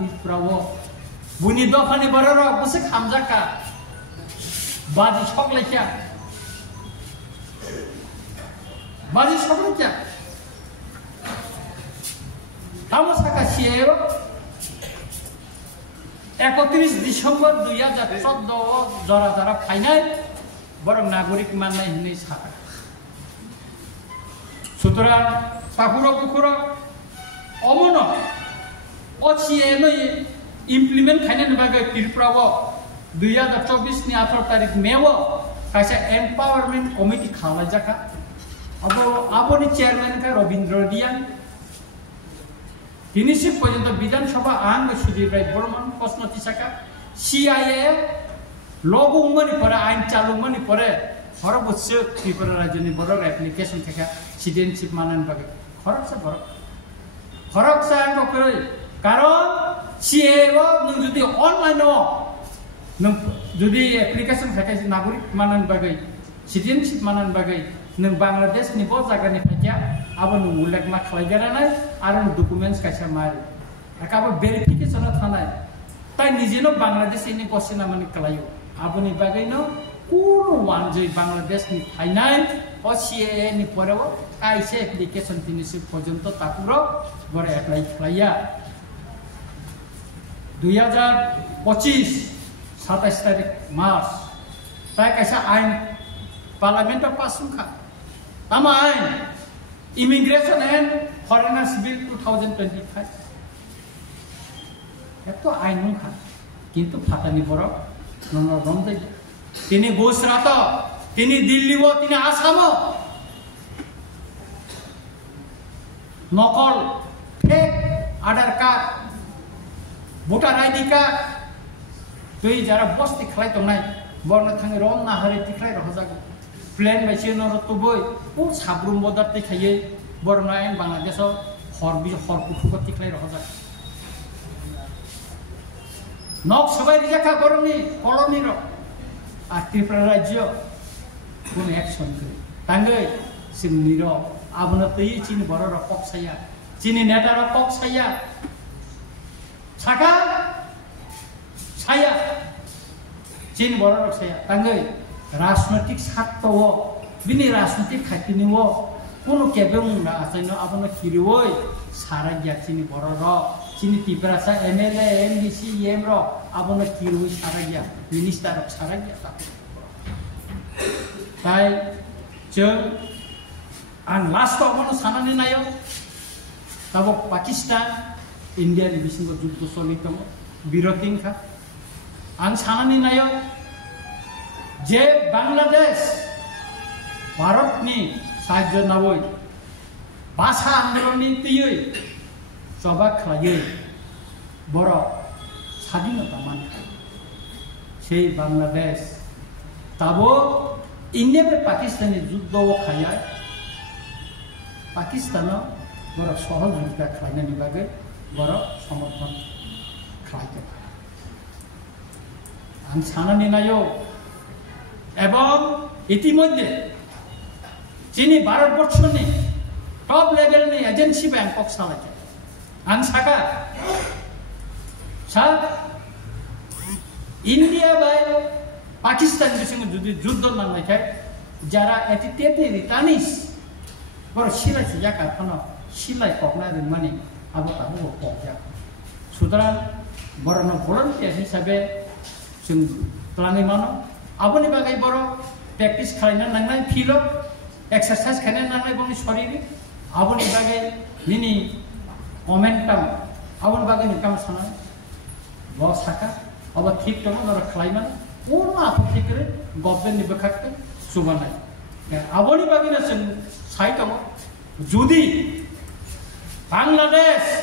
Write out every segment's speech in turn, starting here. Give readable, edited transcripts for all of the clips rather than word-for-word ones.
ত্রিপুরাও বুনি দফানি বড় বসে খামজাকা বাজি সকলেখা বাজি সকলেখা তামো সাকা সিয়ের 31 ডিসেম্বর 2014 জরা জরা ফাইনাল বরং নাগরিক মাননাই হিনে সাকা সুতরাং তাকুরা বুকুরা অমন অচিয়ে নই ইমপ্লিমেন্ট খাইনানি বাগে ত্রিপুরাও 2024 ni 18 तारिख मेवो kaisa empowerment committee khala jaka abo ni chairman ka Robindra Dian তিনি সে পর্যন্ত বিধানসভা আইন সুধীর রায় বর্মন প্রশ্ন তিসাকা সিআইএ লগমনি পরে আইন চালুমনি পরে সর্বোচ্চ ত্রিপুরা রাজ্যনি বড় অ্যাপ্লিকেশন থেকে সিটিজেনশিপ মানান বাগে খরচ আইন করে কারণ সিএ নং যদি অনলাইন নং যদি অ্যাপ্লিকেশন থাকে নাগরিক মানান বাগে সিটিজেনশিপ মানান বাগে नों बांग्लादेश नि बो जागा नि फाइया आबो नु उल्लेख मा खालायगारानाय आरो डकुमेन्ट्स कायसा मारि एकाबो भेरिफिकेशन थानाय ताइ निजेनो बांग्लादेश नि गसिना माने खालायो आबो नि बागैनो कुनु वान जे बांग्लादेश नि फाइनाय ओसीए नि परेव कायसे एप्लिकेशन तिनिसि पर्यन्त ताकुरो गरे एप्लाइ खालाया 2025 27 तारिख मार्च ताइ कायसा आइन पार्लियामेंट पास हुखा Tama ain Immigration and Foreigners Bill 2025 এত আইন নুখা কিন্তু ফাটানি বড় নরম যাই তিনি গুজরাট তিনি দিল্লিও তিনি আসাম নকল ফেক আধার কার্ড ভোটার আইডি কার্ড তুই যারা বস্তি খালাই তো নাই বর্ণ থাঙে রম না হারে তিখাই রহজাগো প্লেন বাইছে নরতো বই ও সাবরুম বদার দেখাইয়ে বরনায়ন বাংলাদেশ হরবি হরকুঠুক তিখলাই রহজা নক সবাই রিজাকা করনি কলোনির আর ত্রিপুরা রাজ্য কোন অ্যাকশন করে তাঙ্গে সিমনির আবনা তৈ চিনি বড় রকক সাইয়া চিনি নেতা রকক সাইয়া সাকা সাইয়া চিনি বড় রক সাইয়া তাঙ্গে राजनैतिक सात्व बिनि राजनैतिक खातिनिव कोनो केबे मुंडा आसाइनो आबनो किरिवय सारा ग्याचिनि बरर चिनि तिब्रासा एमएलए एमडीसी एम र आबनो किरिवय सारा ग्या मिनिस्टार सारा ग्या ताइ जों आं लास्ट आबनो सानानि नायो ताबो पाकिस्तान इंडिया नि बिसिंग जुद्ध सलितम बिरतिंखा आं सानानि नायो जे बांग्लादेश भारत नि साहाय्य नावै भाषा आंदोलन नि तियै सभा खालायै बर' स्वाधीनता मान সেই बांग्लादेश ताबो इंडिया पे पाकिस्तान युद्ध खाया पाकिस्तान बर' सहयोगिता खालायनायनि बागै बर' समर्थन खालायदों आं सानानै नायो এবং ইতিমধ্যে যিনি ভারতবর্ষনি টপ লেভেলনি এজেন্সি ব্যাংকক চালাইছে আন সাকা সা ইন্ডিয়া বাই পাকিস্তান সঙ্গে যদি যুদ্ধ নামাইছে যারা এটিতেতে রিটানিস বড় সিলাইছে জায়গা কোনো সিলাই কখনায় মানে আবো তাবো পকজা সুতরাং বড় ভলান্টিয়ার হিসাবে जों প্লানি মানো आबोनि बागै बर' प्रेक्टिस खालायनो नांनाय फिल एक्सारसाइज खालायनो नांनाय बनि शरीर आबोनि बागै निनि मोमेन्टाम आबोनि बागै निकाम साना ब साका अब ठीक दङ र खालायमान पूर्ण आपत्ति करे गभर्नमेन्ट नि बखाखै सुबानाय आबोनि बागै जों साइ दङ जुदि बांग्लादेश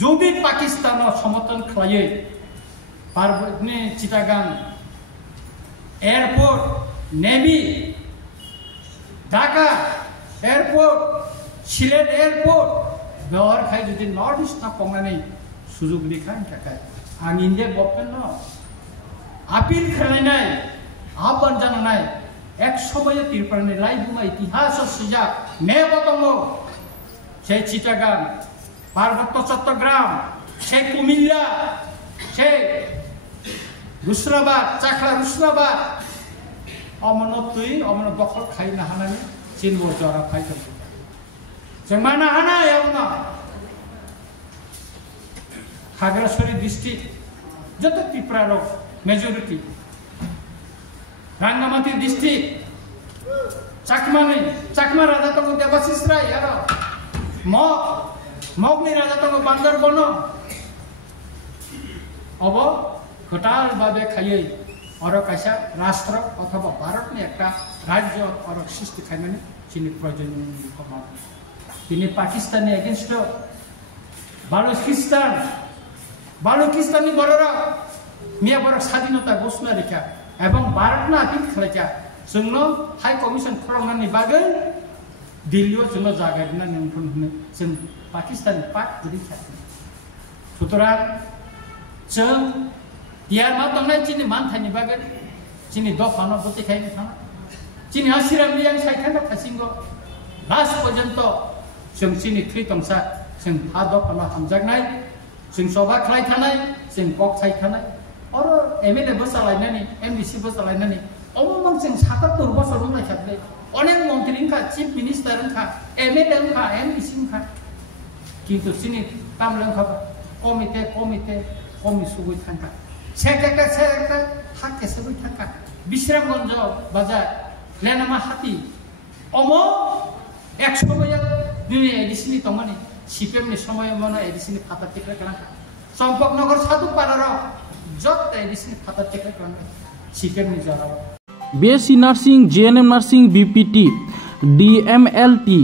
जुदि पाकिस्तान समर्थन खालायो पार्बतनि Chittagong airport navy Dhaka airport Sylhet airport व्यवहार खाई जो नॉर्थ ईस्ट ना कमाने सुजुग दिखाई क्या आं इंडिया गवर्नमेंट अपील खालायनाय आह्वान जानाय एक समय त्रिपुरानि लाइबुमा इतिहास सिजा ने बतंगो से चिटागां पार्वत्य चट्टग्राम সেই কুমিল্লা সেই रुस्राबाद चाखला रुस्राबाद अमन तुई अमन बखल खाइना हानानि चिनबो जरा फाइदों जों माना हाना यावना खागड़ाछड़ी डिस्ट्रिक्ट जत त्रिपुरा मेजरिटी रांगामाटी डिस्ट्रिक्ट चाकमा राजा तंग देवाशिष राय यार मगनी राजा तंग बांदर बनो अब गोटाल भावे खाइए और कैसा राष्ट्र अथवा भारत में एक राज्य और सृष्टि खाने चीनी प्रयोजन दिने पाकिस्तान एगेंस्ट बालुचिस्तान बररा मिया बरक स्वाधीनता घोषणा लेखा एवं भारत ना आपिल खालाया जोंनो हाई कमिशन खालामनायनि बागै दिल्लीयाव जोंनो जागायना नोंथांनो जों पाकिस्तान पाक गुदि खालामो सुतरां जों यार मा दंनाय चिनि मानथायनि बागै चिनि दफानो बुति खायनो थाङा चिनि हासिराम लियां साइखाना थासिंगो लास्ट पर्यन्त जों चिनि थ्रि तंसा जों हा दफानो हामजागनाय जों सभा खालाय थानाय जों कक साइ थानाय और एमएलए बसालायनानै एमडीसी बसालायनानै अमम जों 77 बছर उनाय खाबले अनेक मन्त्रि का चीफ मिनिस्टर का एमएलए का एमडीसी का किन्तु चिनि तामलां का कमिटे कमिसुबै थांगा सेक्रेटारि हाके सबै थांगा बिश्रामगंज बाजार लेनामा हाती अमो 100 बया दिनै एडिसिनि तंमानि सीपीएमनि समय मनो एडिसिनि फाता टिक्रा खालामखा चम्पकनगर सादुपारार जत एडिसिनि फाता टिक्रा खालामखा सीपीएमनि जराव BSc nursing GNM nursing BPT DMLT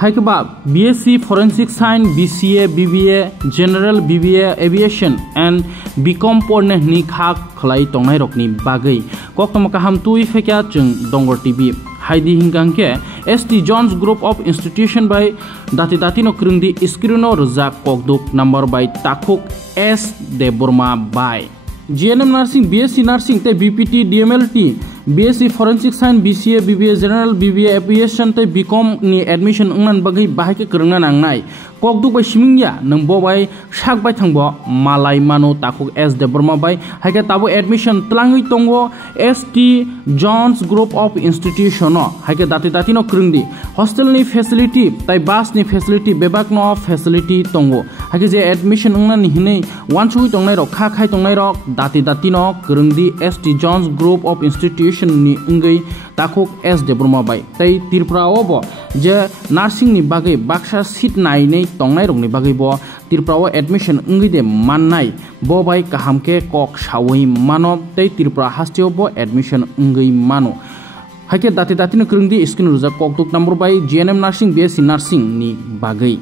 हाइकबा BSc forensic science BCA BBA general BBA aviation and BCom पढ़ने नि खाक खलाई तंगनाय रकनि बागै कक्तम काहाम तुइ फेक्या जों डंगर टीवी हाइदि हिंगांके ST Johns group of institution बाय दाति नो क्रिंदी स्क्रीनो रजा ककदुक नंबर बाय ताकुक एस देबरमा बाय जीएनएम नर्सिंग बीएससी नर्सिंग ते BPT DMLT BSc forensic science BCA BBA general BBA aviation ते बीकॉम नि एडमिशन उंगनान बागै बाहायके करंना नांनाय ककदुक बाय सिमिंगिया नंबो बाय साक बाय थांबो मालाय मानो ताकुक एस देबरमा बाय हायके ताबो एडमिशन तलाङै तंगो ST Johns group of institution हायके दाति नो क्रिंदी हॉस्टल नि फैसिलिटी ताइ बास नि फैसिलिटी बेबाक नो फैसिलिटी तंगो हायके जे एडमिशन उंगनान हिनै वानसुइ तंनाय रक खाखाय तंनाय रक दाति नो क्रिंदी ST Johns group of institution नि इंगै ताकुक एस देबरमा बाय ताइ त्रिपुरा ओबो जे नार्सिंग नि बागै बाक्सा सीट नायनै तंनाय रंनि बागै बो त्रिपुरा एडमिशन इंगै दे माननाय बो बाय काहामके कक सावै मानो ताइ त्रिपुरा हास्टियो बो एडमिशन इंगै मानो हायके दाति नो क्रिंदी स्क्रीन रुजा ककदुक नंबर बाय जीएनएम नर्सिंग बीएससी नर्सिंग नि बागै